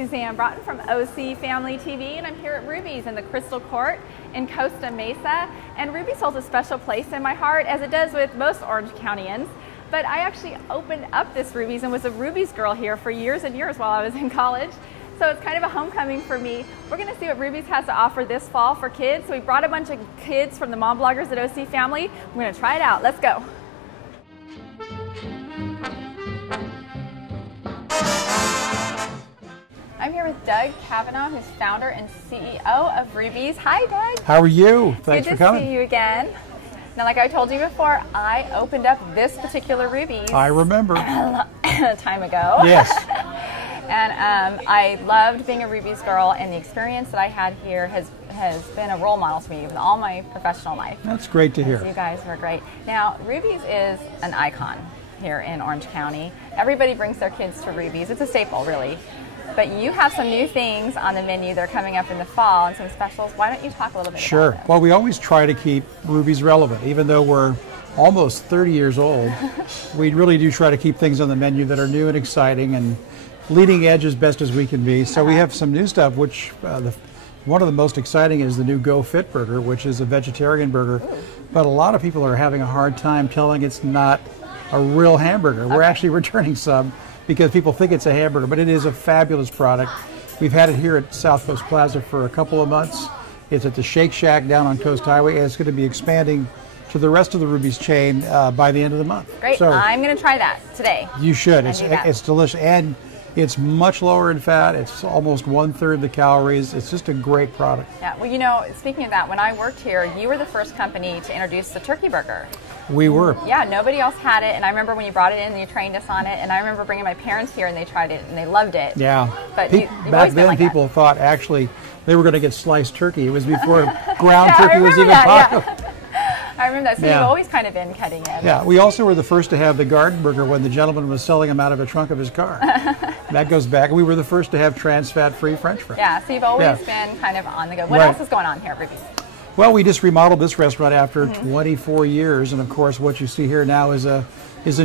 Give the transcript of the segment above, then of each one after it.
Suzanne Broughton from OC Family TV, and I'm here at Ruby's in the Crystal Court in Costa Mesa. And Ruby's holds a special place in my heart, as it does with most Orange Countyans. But I actually opened up this Ruby's and was a Ruby's girl here for years and years while I was in college. So it's kind of a homecoming for me. We're going to see what Ruby's has to offer this fall for kids. So we brought a bunch of kids from the mom bloggers at OC Family. We're going to try it out. Let's go. I'm here with Doug Cavanaugh, who's founder and CEO of Ruby's. Hi, Doug. How are you? Thanks for coming. Good to see you again. Now, like I told you before, I opened up this particular Ruby's. I remember. A time ago. Yes. And I loved being a Ruby's girl, and the experience that I had here has been a role model to me in all my professional life. That's great to hear. You guys were great. Now, Ruby's is an icon here in Orange County. Everybody brings their kids to Ruby's. It's a staple, really. But you have some new things on the menu that are coming up in the fall and some specials. Why don't you talk a little bit about them? Well, we always try to keep Ruby's relevant. Even though we're almost 30 years old, we really do try to keep things on the menu that are new and exciting and leading edge as best as we can be. So we have some new stuff, which one of the most exciting is the new Go Fit burger, which is a vegetarian burger. Ooh. But a lot of people are having a hard time telling it's not a real hamburger. We're actually returning some because people think it's a hamburger, but it is a fabulous product. We've had it here at South Coast Plaza for a couple of months. It's at the Shake Shack down on Coast Highway, and it's going to be expanding to the rest of the Ruby's chain by the end of the month. Great. So I'm going to try that today. You should. It's delicious, and it's much lower in fat. It's almost 1/3 the calories. It's just a great product. Yeah. Well, you know, speaking of that, when I worked here, you were the first company to introduce the turkey burger. We were. Yeah, nobody else had it, and I remember when you brought it in and you trained us on it, and I remember bringing my parents here and they tried it and they loved it. Yeah. But back then, people thought actually they were going to get sliced turkey. It was before ground turkey was even possible. Yeah. I remember that. So you've always kind of been cutting edge. Yeah, we also were the first to have the garden burger when the gentleman was selling them out of the trunk of his car. That goes back. We were the first to have trans fat-free French fries. Yeah, so you've always been kind of on the go. What else is going on here at Ruby's? Well, we just remodeled this restaurant after 24 years, and of course what you see here now is a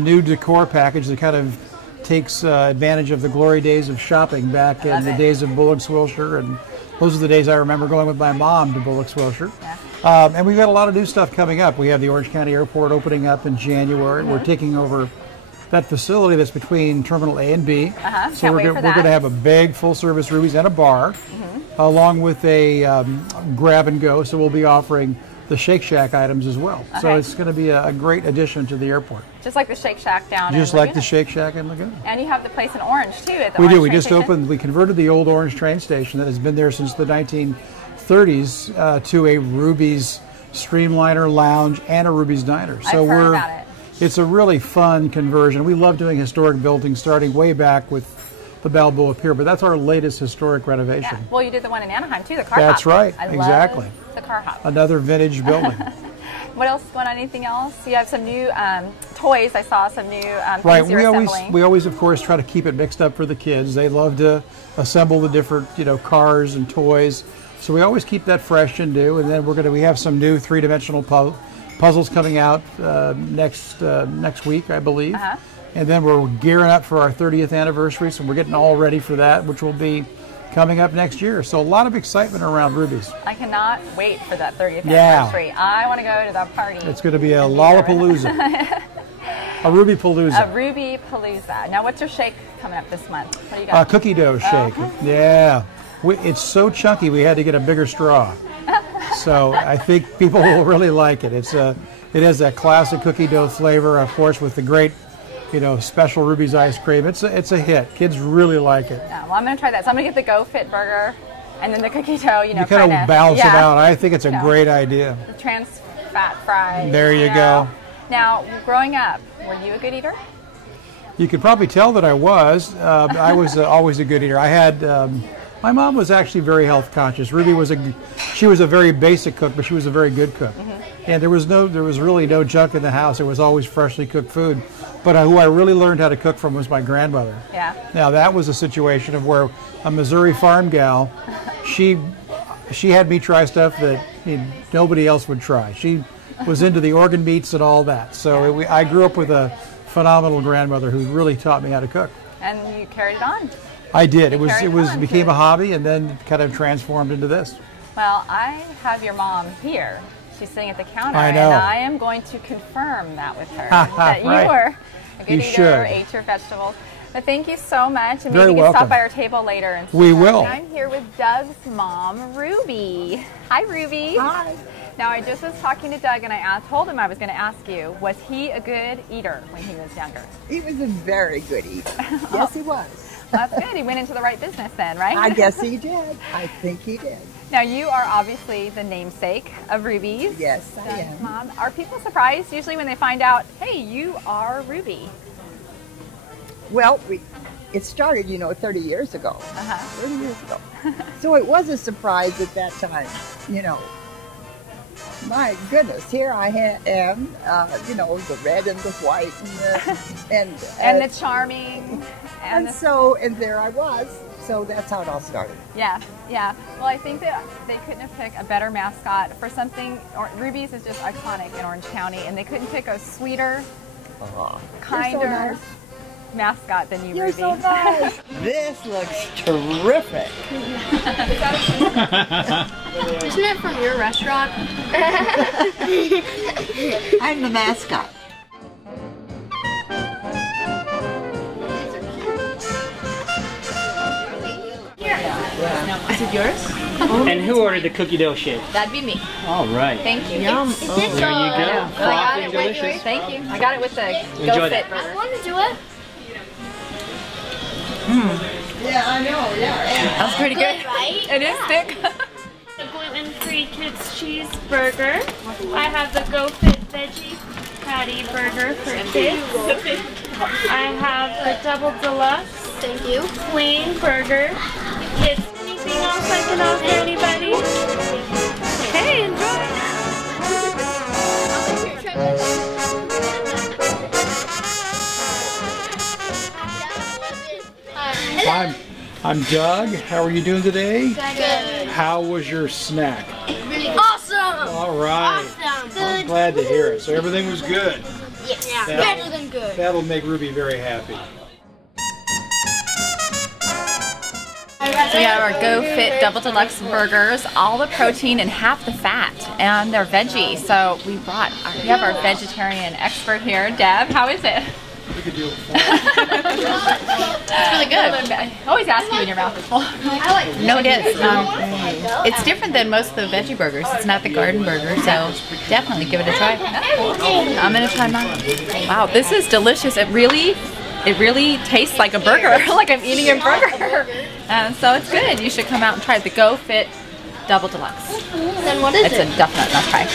new decor package that kind of takes advantage of the glory days of shopping back in the days of Bullock's Wilshire, and those are the days I remember going with my mom to Bullock's Wilshire. Yeah. And we've got a lot of new stuff coming up. We have the Orange County Airport opening up in January. We're taking over that facility that's between Terminal A and B. So we're going to have a big full-service Ruby's and a bar, along with a grab and go. So we'll be offering the Shake Shack items as well. Okay. So it's going to be a great addition to the airport. Just like the Shake Shack down in Laguna. Just like the Shake Shack in Laguna. And you have the place in Orange, too, at the Orange train station. We converted the old Orange train station that has been there since the 1930s to a Ruby's Streamliner Lounge and a Ruby's Diner. So I've heard about it. It's a really fun conversion. We love doing historic buildings, starting way back with the Balboa Pier, but that's our latest historic renovation. Yeah. Well, you did the one in Anaheim, too, the car hop. That's right, exactly. The car hop. Another vintage building. What else is going on? Anything else? You have some new toys. I saw some new things you're assembling. We always, of course, try to keep it mixed up for the kids. They love to assemble the different, cars and toys. So we always keep that fresh and new. And then we have some new three-dimensional puzzles coming out next week, I believe. And then we're gearing up for our 30th anniversary, so we're getting all ready for that, which will be coming up next year. So a lot of excitement around Ruby's. I cannot wait for that 30th anniversary. I want to go to the party. It's going to be a Lollapalooza. A Ruby Palooza. A Ruby Palooza. Now, what's your shake coming up this month? What do you got? Cookie dough shake. Yeah. It's so chunky, we had to get a bigger straw. So I think people will really like it. It has that classic cookie dough flavor, of course, with the great special Ruby's ice cream. It's a hit. Kids really like it. Yeah, well, I'm going to try that. So I'm going to get the Go Fit burger and then the cookie dough, You kind of balance them out. I think it's a great idea. The trans fat fries. There you go. Now, growing up, were you a good eater? You could probably tell that I was. I was always a good eater. I had... my mom was actually very health conscious. Ruby was a very basic cook, but she was a very good cook. And there was really no junk in the house. There was always freshly cooked food. But who I really learned how to cook from was my grandmother. Yeah. Now that was a situation of where a Missouri farm gal, she had me try stuff that nobody else would try. She was into the organ meats and all that. So I grew up with a phenomenal grandmother who really taught me how to cook. And you carried it on. I did. It became a hobby and then kind of transformed into this. Well, I have your mom here. She's sitting at the counter, I know. and I am going to confirm that with her, that you were a good eater, ate your vegetables. But thank you so much, and maybe you can stop by our table later. And we will. And I'm here with Doug's mom, Ruby. Hi, Ruby. Hi. Now, I just was talking to Doug, and I told him I was going to ask you, was he a good eater when he was younger? He was a very good eater. Yes, he was. Well, that's good. He went into the right business then, right? I guess he did. I think he did. Now, you are obviously the namesake of Ruby's. Yes, I am. Mom, are people surprised usually when they find out, hey, you are Ruby? Well, it started, 30 years ago. 30 years ago. So it was a surprise at that time, My goodness, here I am, the red and the white and the charming. And there I was. So that's how it all started. Yeah. Well, I think that they couldn't have picked a better mascot for something. Ruby's is just iconic in Orange County, and they couldn't pick a sweeter, kinder mascot than you, You're Ruby. So nice. This looks terrific. Isn't it from your restaurant? I'm the mascot. Is it yours? And who ordered the cookie dough shake? That'd be me. All right. Thank you. Yum. There you go. Frothy and delicious. Thank you. I got it with the Enjoy Go Fit that. burger. I want to do it. Yeah, I know. Yeah. That's pretty good. Good, right? It is thick. The gluten-free kids cheeseburger. I have the Go Fit veggie patty burger for kids. I have the double deluxe Thank you. plain burger. Kids, anything else I can offer anybody? Okay, enjoy. I'm Doug. How are you doing today? Good. How was your snack? Awesome. All right. Awesome. I'm glad to hear it. So everything was good. Yes. Yeah. Better than good. That'll make Ruby very happy. We have our Go Fit Double Deluxe burgers, all the protein and half the fat, and they're veggie. So we have our vegetarian expert here, Deb. How is it? We could do it. It's really good. I always ask you when your mouth is full. No, it is. It's different than most of the veggie burgers. It's not the garden burger, so definitely give it a try. I'm gonna try mine. Wow, this is delicious. It really tastes like a burger, like I'm eating a burger. So it's good. You should come out and try the Go Fit Double Deluxe. Then what is It's a definite must try.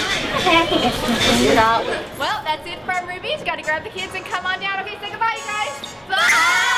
Not. Well, that's it from Ruby's. Got to grab the kids and come on down. Okay, say goodbye, you guys. Bye.